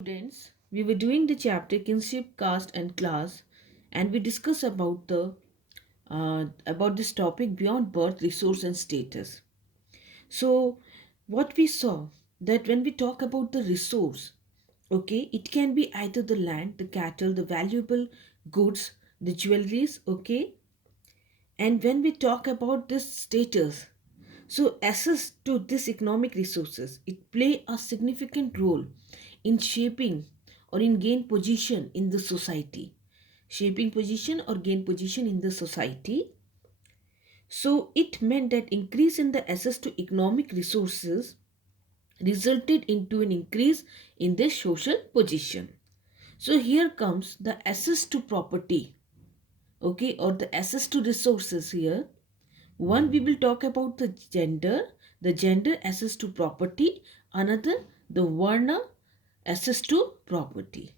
Students, we were doing the chapter kinship, caste, and class, and we discussed about this topic beyond birth, resource, and status. So, what we saw that when we talk about the resource, okay, it can be either the land, the cattle, the valuable goods, the jewelries, okay, and when we talk about this status, so access to these economic resources, it play a significant role in shaping or in gain position in the society. Shaping position or gain position in the society. So it meant that increase in the access to economic resources resulted into an increase in their social position. So here comes the access to property, okay, or the access to resources here. One, we will talk about the gender access to property. Another, the Varna access to property.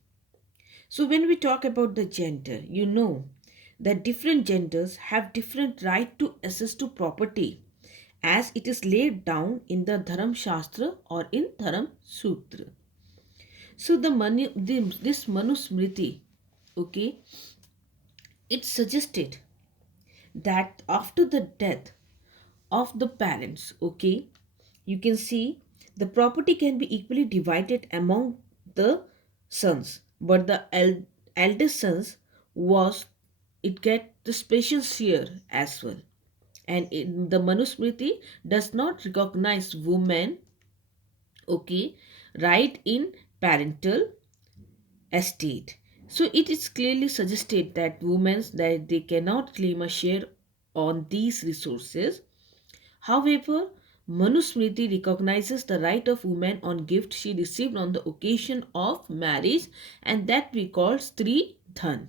So when we talk about the gender, you know that different genders have different right to access to property as it is laid down in the Dharam Shastra or in Dharam Sutra. So this Manusmriti, okay, it suggested that after the death of the parents, okay, you can see the property can be equally divided among the sons, but the eldest sons was it get the special share as well. And in the Manusmriti does not recognize women, okay, right in parental estate. So it is clearly suggested that women that they cannot claim a share on these resources. However, Manusmriti recognizes the right of woman on gift she received on the occasion of marriage, and that we call Stri Dhan,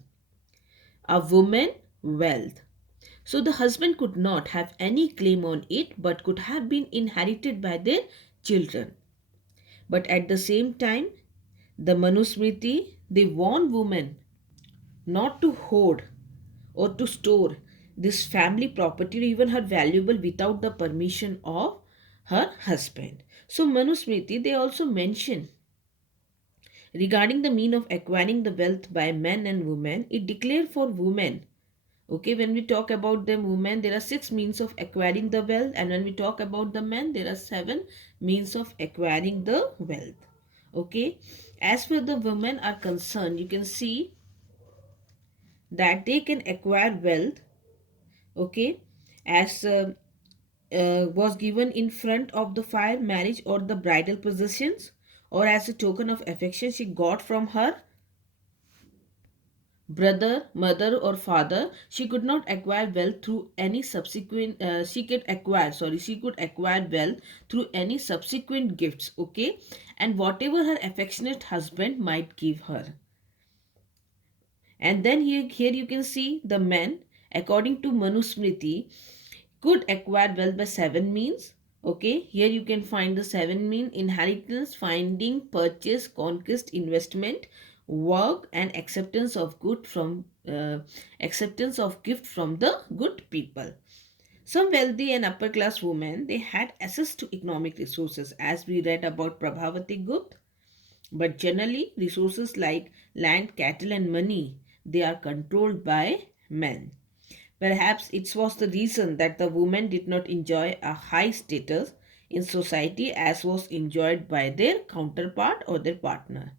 a woman wealth. So the husband could not have any claim on it but could have been inherited by their children. But at the same time, the Manusmriti they warn women not to hoard or to store this family property or even her valuable without the permission of her husband. So Manusmriti they also mention regarding the mean of acquiring the wealth by men and women, it declared for women. Okay, when we talk about the women, there are six means of acquiring the wealth, and when we talk about the men, there are seven means of acquiring the wealth. Okay, as for the women are concerned, you can see that they can acquire wealth, okay, as was given in front of the fire, marriage, or the bridal possessions, or as a token of affection she got from her brother, mother, or father. She could not acquire wealth through any subsequent. She could acquire wealth through any subsequent gifts. Okay, and whatever her affectionate husband might give her. And then here you can see the men, according to Manusmriti, could acquire wealth by seven means. Okay, here you can find the seven mean: inheritance, finding, purchase, conquest, investment, work, and acceptance of gift from the good people. Some wealthy and upper class women they had access to economic resources, as we read about Prabhavati Gupta. But generally, resources like land, cattle, and money they are controlled by men. Perhaps it was the reason that the women did not enjoy a high status in society as was enjoyed by their counterpart or their partner.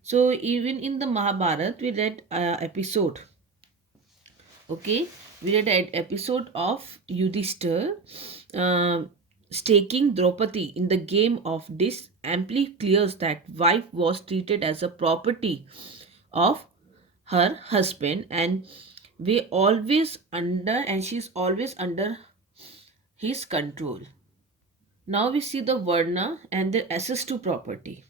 So even in the Mahabharata, we read episode. Okay, we read an episode of Yudhishthir uh, staking Draupadi in the game of this amply clears that wife was treated as a property of her husband and she's always under his control. Now we see the Varna and their access to property.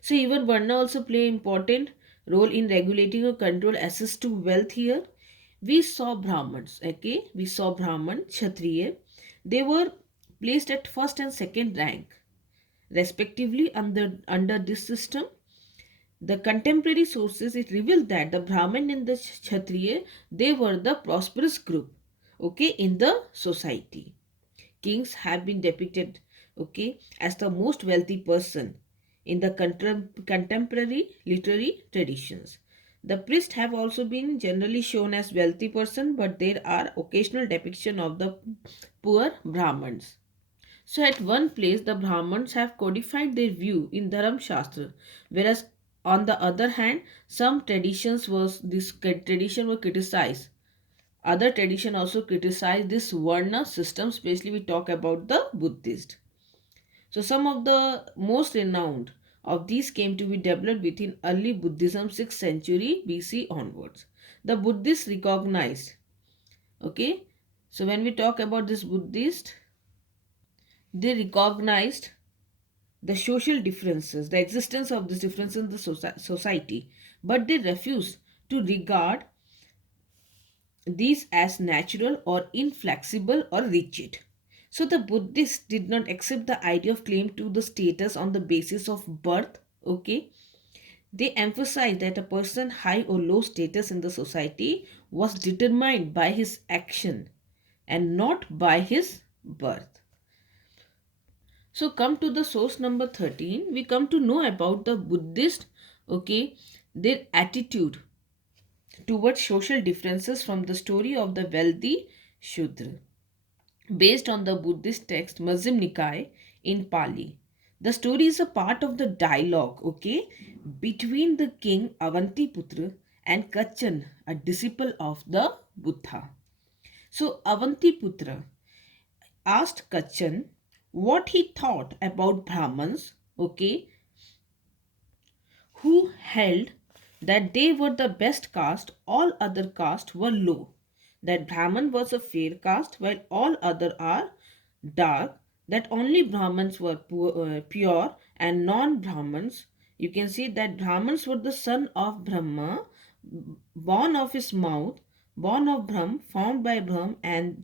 So even Varna also play important role in regulating or control access to wealth here. We saw Brahmins, okay? We saw Brahman, Kshatriya. They were placed at first and second rank, respectively under this system. The contemporary sources it revealed that the Brahmin and the Kshatriya they were the prosperous group, okay, in the society. Kings have been depicted, okay, as the most wealthy person in the contemporary literary traditions. The priests have also been generally shown as wealthy person, but there are occasional depiction of the poor Brahmins. So at one place, the Brahmins have codified their view in Dharam Shastra, whereas on the other hand, some traditions was this tradition were criticized. Other tradition also criticize this Varna system, especially we talk about the Buddhist. So some of the most renowned of these came to be developed within early Buddhism 6th century BC onwards. The Buddhists recognized, okay, so when we talk about this Buddhist, they recognized the social differences, the existence of this difference in the society, but they refused to regard these as natural or inflexible or rigid. So the Buddhists did not accept the idea of claim to the status on the basis of birth, okay? They emphasized that a person high or low status in the society was determined by his action and not by his birth. So come to the source number 13. We come to know about the Buddhist, okay, their attitude towards social differences from the story of the wealthy Shudra. Based on the Buddhist text Majjhima Nikaya in Pali. The story is a part of the dialogue, okay, between the king Avantiputra and Kachan, a disciple of the Buddha. So Avantiputra asked Kachan what he thought about Brahmins, okay, who held that they were the best caste, all other castes were low. That Brahman was a fair caste, while all other are dark. That only Brahmins were pure and non-Brahmins. You can see that Brahmins were the son of Brahma, born of his mouth, born of Brahm, formed by Brahm, and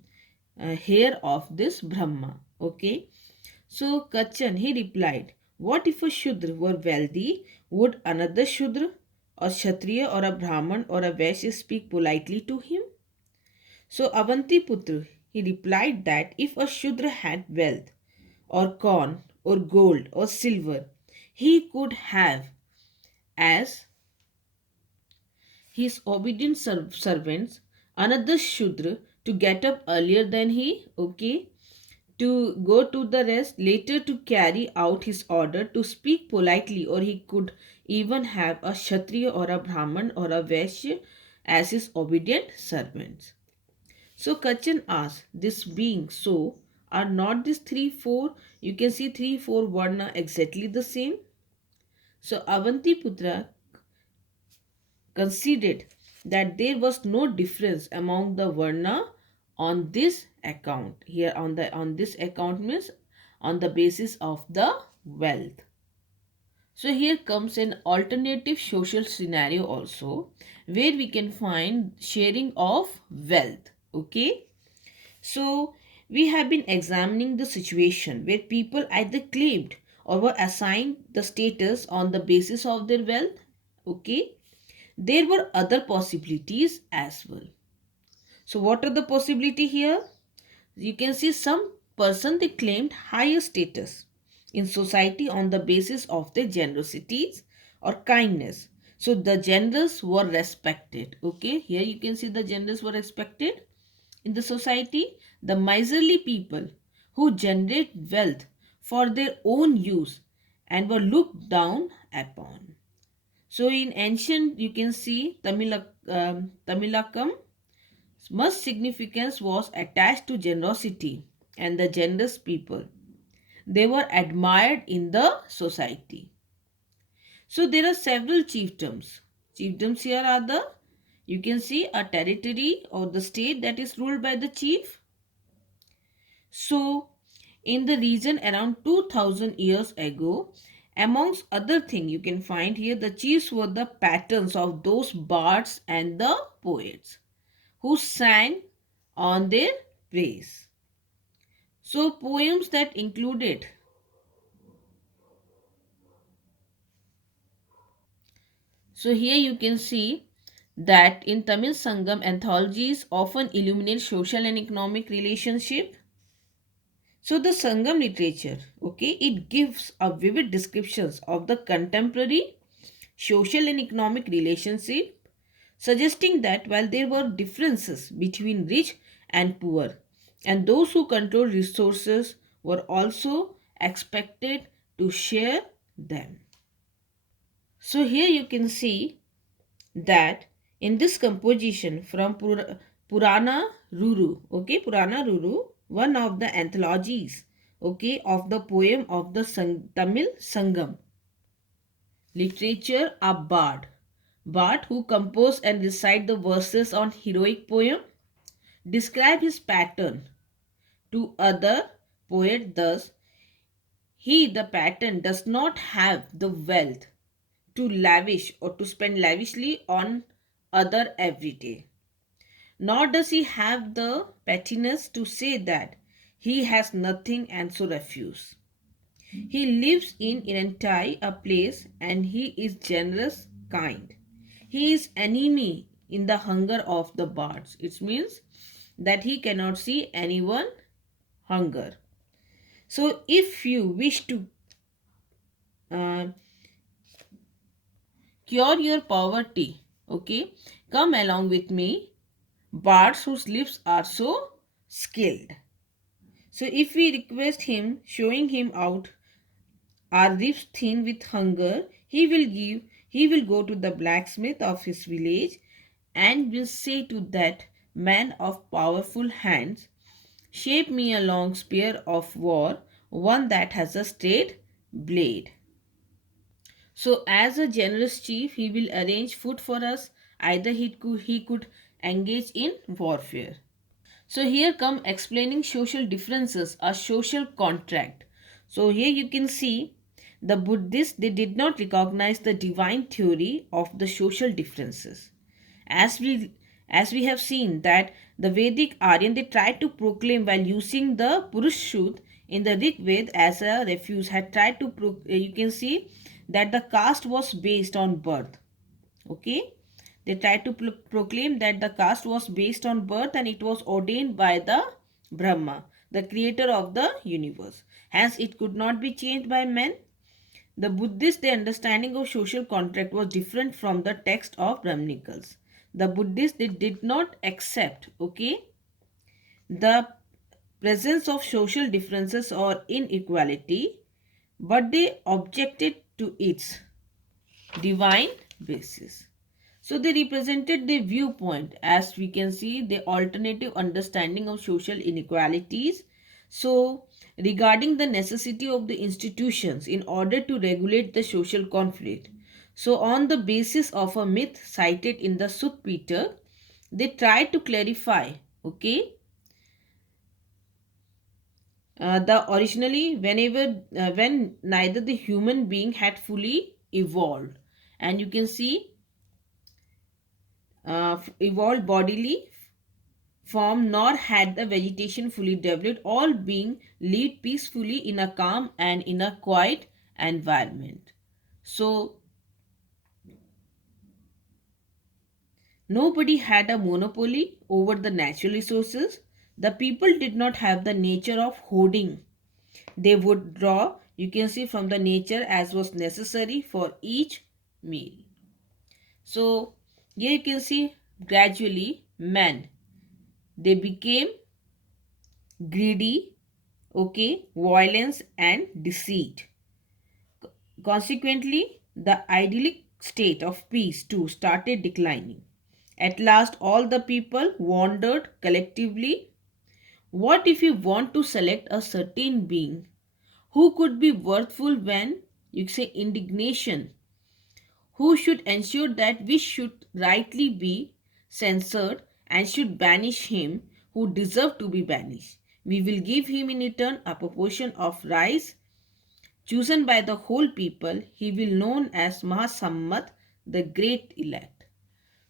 hair of this Brahma. Okay. So Kachan, he replied, what if a Shudra were wealthy? Would another Shudra, a Kshatriya or a Brahman or a Vaishya speak politely to him? So Avantiputra, he replied that if a Shudra had wealth or corn or gold or silver, he could have as his obedient servants another Shudra to get up earlier than he, okay, to go to the rest, later to carry out his order, to speak politely, or he could even have a Kshatriya or a Brahman or a Vaishya as his obedient servants. So Kachan asks, this being so, are not these 3, 4, you can see 3, 4 Varna exactly the same? So Avantiputra considered that there was no difference among the Varna on this account. Here on this account means on the basis of the wealth. So here comes an alternative social scenario also where we can find sharing of wealth. Okay. So we have been examining the situation where people either claimed or were assigned the status on the basis of their wealth. Okay. There were other possibilities as well. So what are the possibility here? You can see some person they claimed higher status in society on the basis of their generosities or kindness. So the generous were respected. Okay, here you can see the generous were respected in the society. The miserly people who generate wealth for their own use and were looked down upon. So in ancient, you can see Tamilakam, much significance was attached to generosity and the generous people. They were admired in the society. So there are several chiefdoms. Chiefdoms here are the, you can see a territory or the state that is ruled by the chief. So in the region around 2000 years ago, amongst other things you can find here, the chiefs were the patterns of those bards and the poets who sang on their praise. So poems that included, so here you can see that in Tamil Sangam anthologies often illuminate social and economic relationship. So the Sangam literature, okay, it gives a vivid descriptions of the contemporary social and economic relationship, suggesting that while there were differences between rich and poor, and those who control resources were also expected to share them. So here you can see that in this composition from Purana Ruru, okay, Purana Ruru, one of the anthologies, okay, of the poem of the Tamil Sangam literature, a bard who compose and recite the verses on heroic poem, describe his pattern to other poet thus: he, the pattern, does not have the wealth to lavish or to spend lavishly on other every day, nor does he have the pettiness to say that he has nothing and so refuse. He lives in entirely a place and he is generous, kind. He is enemy in the hunger of the bards. It means that he cannot see anyone hunger. So if you wish to uh, cure your poverty, okay, come along with me, bards whose lips are so skilled. So if we request him, showing him out our lips thin with hunger, he will go to the blacksmith of his village and will say to that man of powerful hands, shape me a long spear of war, one that has a straight blade. So as a generous chief, he will arrange food for us. Either he could engage in warfare. So here come explaining social differences, a social contract. So here you can see the Buddhists, they did not recognize the divine theory of the social differences. As we as we have seen that the Vedic Aryan, they tried to proclaim while using the Purushut in the Rig Veda as a refuge, had tried to you can see that the caste was based on birth. Okay, they tried to proclaim that the caste was based on birth and it was ordained by the Brahma, the creator of the universe. Hence, it could not be changed by men. The Buddhist, their understanding of social contract was different from the text of Brahmanicals. The Buddhists, they did not accept, okay, the presence of social differences or inequality, but they objected to its divine basis. So they represented the viewpoint, as we can see, the alternative understanding of social inequalities. So regarding the necessity of the institutions in order to regulate the social conflict. So on the basis of a myth cited in the Sut Peter, they tried to clarify, okay, the originally whenever when neither the human being had fully evolved, and you can see evolved bodily form, nor had the vegetation fully developed, all being lived peacefully in a calm and in a quiet environment. So nobody had a monopoly over the natural resources. The people did not have the nature of hoarding. They would draw, you can see, from the nature as was necessary for each meal. So here you can see gradually men, they became greedy, okay, violence and deceit. Consequently, the idyllic state of peace too started declining. At last, all the people wandered collectively. What if you want to select a certain being who could be worthful when you say indignation, who should ensure that we should rightly be censored and should banish him who deserve to be banished? We will give him in return a proportion of rice chosen by the whole people. He will known as Mahasammat, the great elect.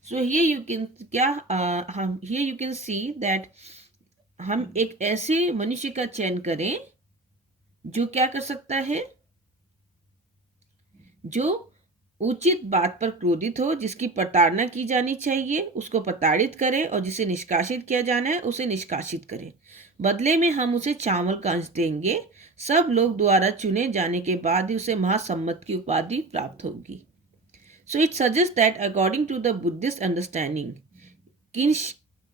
So here you can here you can see that हम एक ऐसे मनुष्य का चयन करें जो क्या कर सकता है, जो उचित बात पर क्रोधित हो, जिसकी प्रताड़ना की जानी चाहिए उसको प्रताड़ित करें, और जिसे निष्कासित किया जाना है उसे निष्कासित करें। बदले में हम उसे चावल का अंश देंगे। सब लोग द्वारा चुने जाने के बाद ही उसे महासम्मत की उपाधि प्राप्त होगी। So it suggest that according to the Buddhist understanding,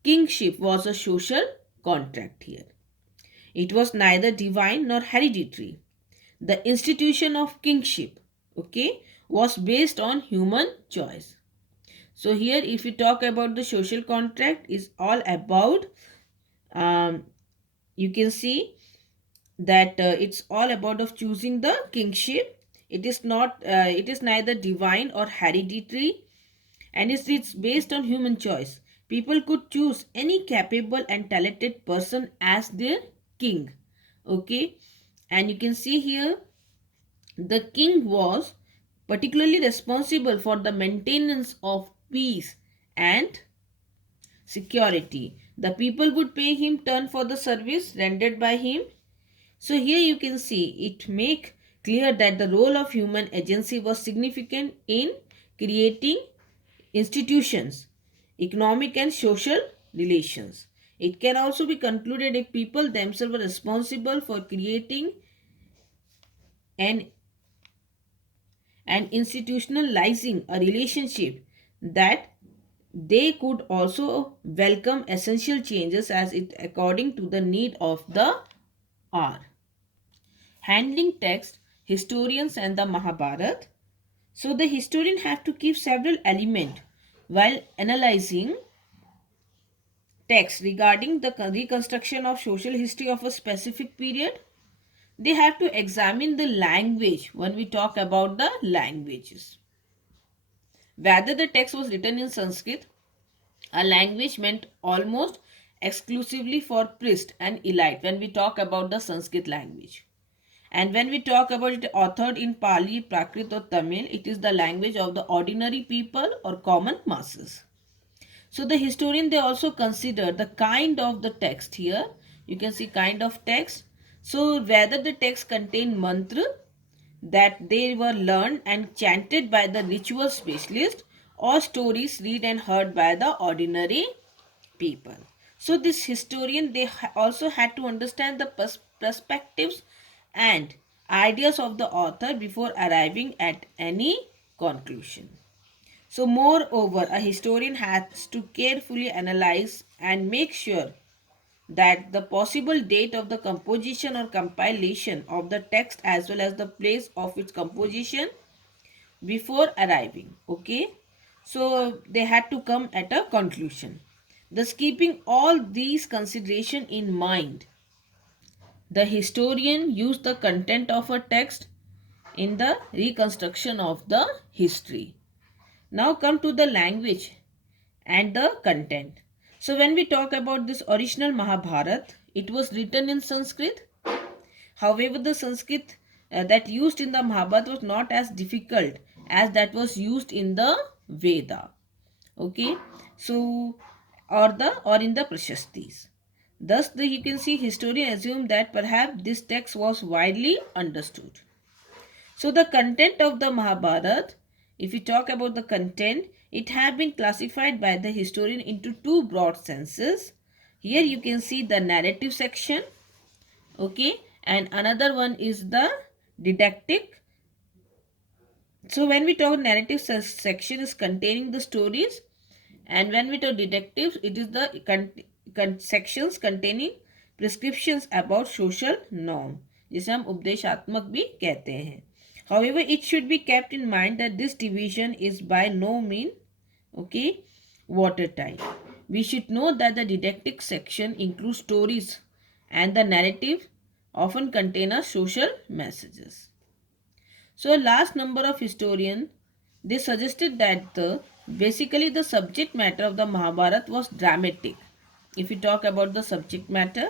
kingship was a social contract here. It was neither divine nor hereditary. The institution of kingship, okay, was based on human choice. So here, if we talk about the social contract, is all about, um, you can see that it's all about of choosing the kingship. It is not, it is neither divine or hereditary, and it's based on human choice. People could choose any capable and talented person as their king. Okay, and you can see here the king was particularly responsible for the maintenance of peace and security. The people would pay him turn for the service rendered by him. So here you can see it make clear that the role of human agency was significant in creating institutions, economic and social relations. It can also be concluded if people themselves were responsible for creating an and institutionalizing a relationship, that they could also welcome essential changes as it according to the need of the hour. Handling text, historians and the Mahabharat. So the historian have to keep several elements while analyzing text regarding the reconstruction of social history of a specific period. They have to examine the language when we talk about the languages. Whether the text was written in Sanskrit, a language meant almost exclusively for priest and elite when we talk about the Sanskrit language. And when we talk about it authored in Pali, Prakrit or Tamil, it is the language of the ordinary people or common masses. So the historian, they also consider the kind of the text here. You can see kind of text. So whether the text contain mantra that they were learned and chanted by the ritual specialist, or stories read and heard by the ordinary people. So this historian, they also had to understand the perspectives and ideas of the author before arriving at any conclusion. So moreover, a historian has to carefully analyze and make sure that the possible date of the composition or compilation of the text as well as the place of its composition before arriving. Okay, so they had to come at a conclusion. Thus, keeping all these consideration in mind, the historian used the content of a text in the reconstruction of the history. Now come to the language and the content. So when we talk about this original Mahabharat, it was written in Sanskrit. However, the Sanskrit that used in the Mahabharata was not as difficult as that was used in the Veda. Okay, so or in the Prashastis. Thus, you can see historians assume that perhaps this text was widely understood. So the content of the Mahabharata, if we talk about the content, it has been classified by the historian into two broad senses. Here you can see the narrative section, okay, and another one is the didactic. So when we talk narrative section is containing the stories, and when we talk detectives, it is the sections containing prescriptions about social norm, जिसे हम उपदेशात्मक भी कहते हैं. However, it should be kept in mind that this division is by no means, okay, watertight. We should know that the didactic section includes stories and the narrative often contain a social messages. So last number of historian, they suggested that basically the subject matter of the Mahabharata was dramatic. If we talk about the subject matter,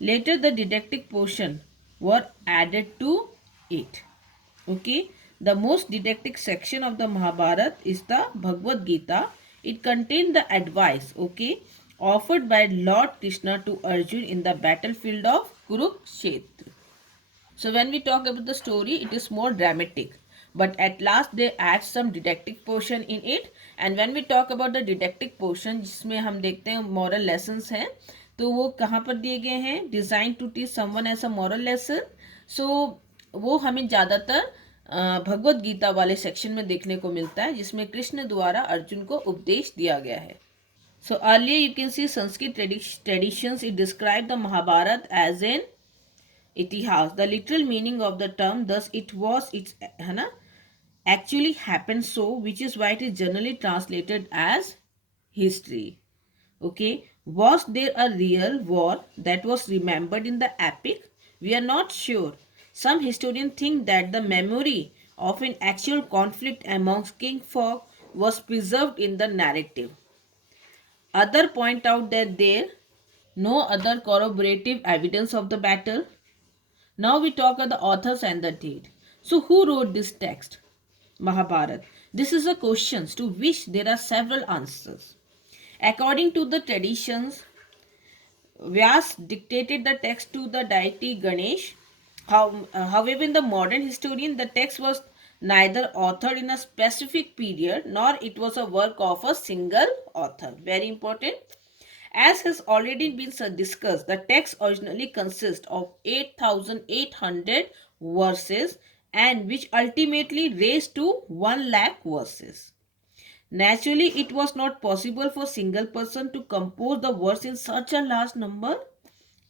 later the didactic portion were added to it. Okay, the most didactic section of the Mahabharata is the Bhagavad Gita. It contained the advice, okay, offered by Lord Krishna to Arjun in the battlefield of Kurukshetra. So when we talk about the story, it is more dramatic. but at last they add some didactic portion in it. And when we talk about the didactic portion, जिसमें हम देखते हैं moral lessons हैं, तो वो कहाँ पर दिए गए हैं? Designed to teach someone as a moral lesson. So वो हमें ज़्यादातर भगवत गीता वाले सेक्शन में देखने को मिलता है, जिसमें कृष्ण द्वारा अर्जुन को उपदेश दिया गया है. So earlier you can see Sanskrit traditions, it described the Mahabharata as an itihas. The literal meaning of the term, thus it's है ना, actually happened so, which is why it is generally translated as history. Okay, was there a real war that was remembered in the epic? We are not sure. Some historians think that the memory of an actual conflict amongst king folk was preserved in the narrative. Others point out that there no other corroborative evidence of the battle. Now we talk about the authors and the date. So who wrote this text? Mahabharata. This is a question to which there are several answers. According to the traditions, Vyas dictated the text to the deity Ganesh. However, in the modern historian, the text was neither authored in a specific period nor it was a work of a single author. Very important. As has already been discussed, the text originally consists of 8,800 verses and which ultimately raised to 1 lakh verses. Naturally, it was not possible for a single person to compose the verse in such a large number.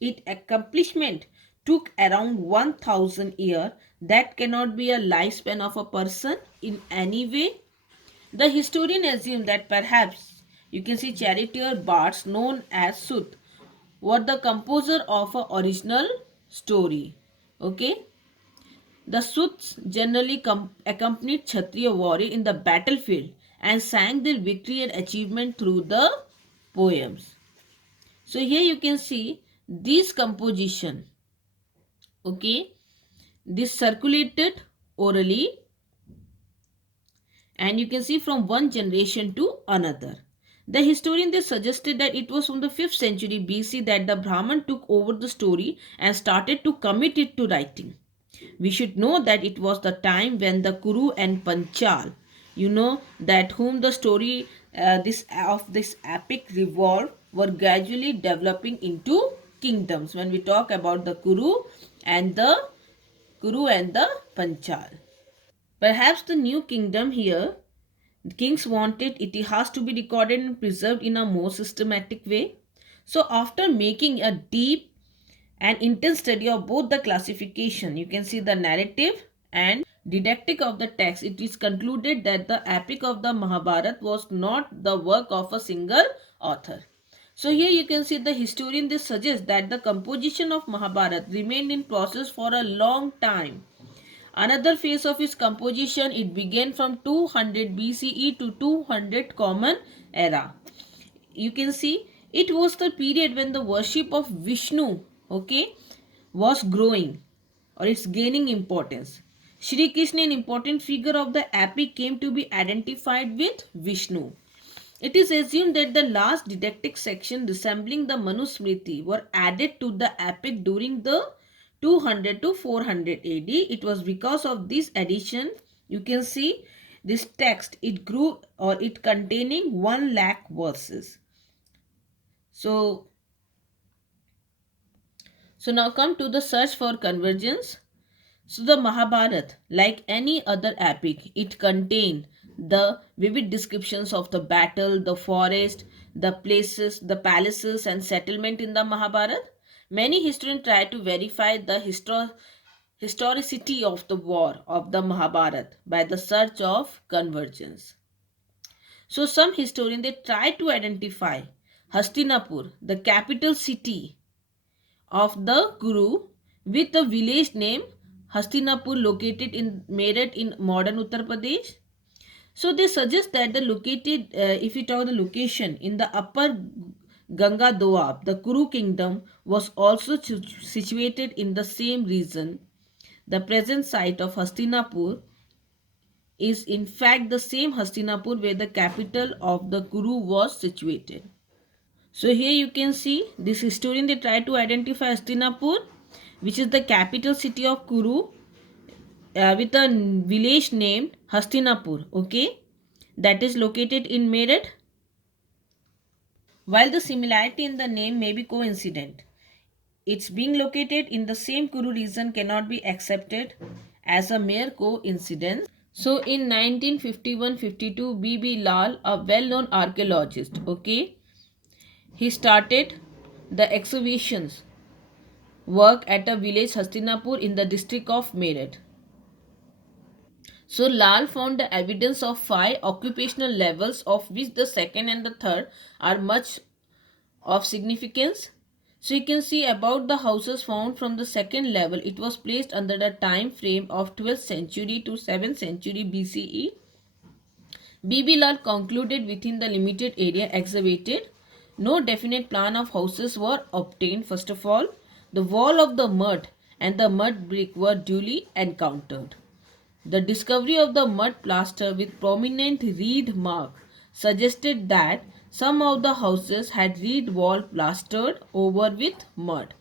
Its accomplishment took around 1,000 years. That cannot be a lifespan of a person in any way. The historian assumed that perhaps you can see charioteer bards known as Sut were the composer of an original story. Okay. The Suts generally accompanied Kshatriya warrior in the battlefield and sang their victory and achievement through the poems. So here you can see this composition. Okay. This circulated orally and you can see from one generation to another. The historian they suggested that it was from the 5th century BC that the Brahman took over the story and started to commit it to writing. We should know that it was the time when the Kuru and Panchal, you know, that whom the story this epic revolved, were gradually developing into kingdoms. When we talk about the and the Kuru and the Panchal. Perhaps the new kingdom here, kings wanted itihas to be recorded and preserved in a more systematic way. So after making a deep and intense study of both the classification, you can see the narrative and didactic of the text, it is concluded that the epic of the Mahabharata was not the work of a single author. So here you can see the historian they suggest that the composition of Mahabharata remained in process for a long time. Another phase of its composition, it began from 200 BCE to 200 Common Era. You can see it was the period when the worship of Vishnu, okay, was growing or it's gaining importance. Shri Krishna, an important figure of the epic, came to be identified with Vishnu. It is assumed that the last didactic section resembling the Manusmriti were added to the epic during the 200 to 400 AD. It was because of this addition, you can see this text, it grew or it containing 1 lakh verses. So now come to the search for convergence. So the Mahabharata, like any other epic, it contained the vivid descriptions of the battle, the forest, the places, the palaces and settlement in the Mahabharata. Many historians try to verify the historicity of the war of the Mahabharata by the search of convergence. So some historians they try to identify Hastinapur, the capital city of the Kuru, with a village name Hastinapur located in Meerut in modern Uttar Pradesh. So they suggest that if we talk the location in the upper Ganga Doab, the Kuru kingdom was also situated in the same region. The present site of Hastinapur is in fact the same Hastinapur where the capital of the Kuru was situated. So here you can see this historian they try to identify Hastinapur, which is the capital city of Kuru, with a village named Hastinapur, okay, that is located in Meerut. While the similarity in the name may be coincident, its being located in the same Kuru region cannot be accepted as a mere coincidence. So in 1951-52, B.B. Lal, a well-known archaeologist, okay, he started the excavations work at a village Hastinapur in the district of Meerut. So Lal found the evidence of five occupational levels, of which the second and the third are much of significance. So you can see about the houses found from the second level, it was placed under the time frame of 12th century to 7th century BCE. B.B. Lal concluded within the limited area excavated, no definite plan of houses were obtained. First of all, the wall of the mud and the mud brick were duly encountered. The discovery of the mud plaster with prominent reed mark suggested that some of the houses had reed wall plastered over with mud.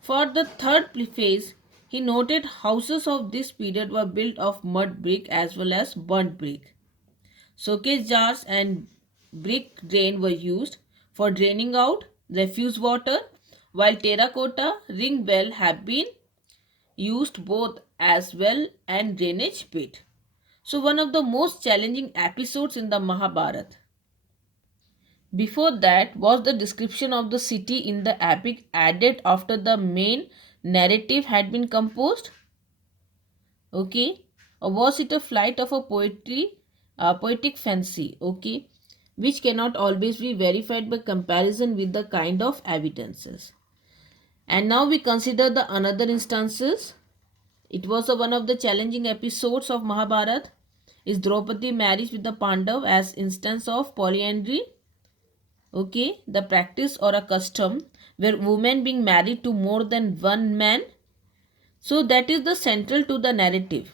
For the third phase, he noted houses of this period were built of mud brick as well as burnt brick. Soakage jars and brick drain were used for draining out refuse water, while terracotta ring well have been used both as well and drainage pit. So one of the most challenging episodes in the Mahabharata. Before that was the description of the city in the epic added after the main narrative had been composed. Okay, or was it a flight of a poetic fancy? Okay, which cannot always be verified by comparison with the kind of evidences. And now we consider the another instances. It was one of the challenging episodes of Mahabharata. Is Draupadi marriage with the Pandav as instance of polyandry? Okay, the practice or a custom where women being married to more than one man. So that is the central to the narrative.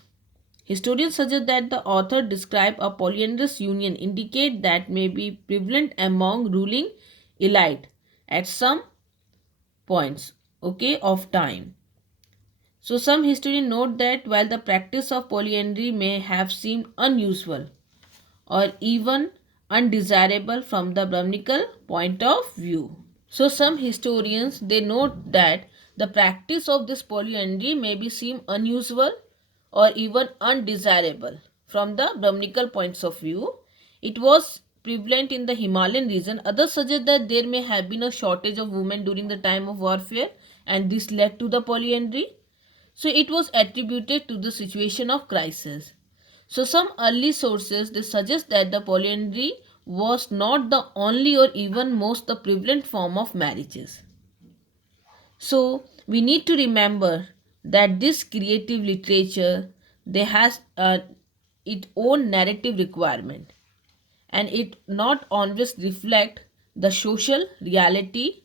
Historians suggest that the author described a polyandrous union indicate that may be prevalent among ruling elite at some points, okay, of time. So some historians note that while the practice of polyandry may have seemed unusual or even undesirable from the Brahminical point of view. So some historians they note that the practice of this polyandry may be seem unusual or even undesirable from the Brahminical points of view. It was prevalent in the Himalayan region. Others suggest that there may have been a shortage of women during the time of warfare and this led to the polyandry. So it was attributed to the situation of crisis. So some early sources they suggest that the polyandry was not the only or even most the prevalent form of marriages. So we need to remember that this creative literature they has its own narrative requirement and it not always reflect the social reality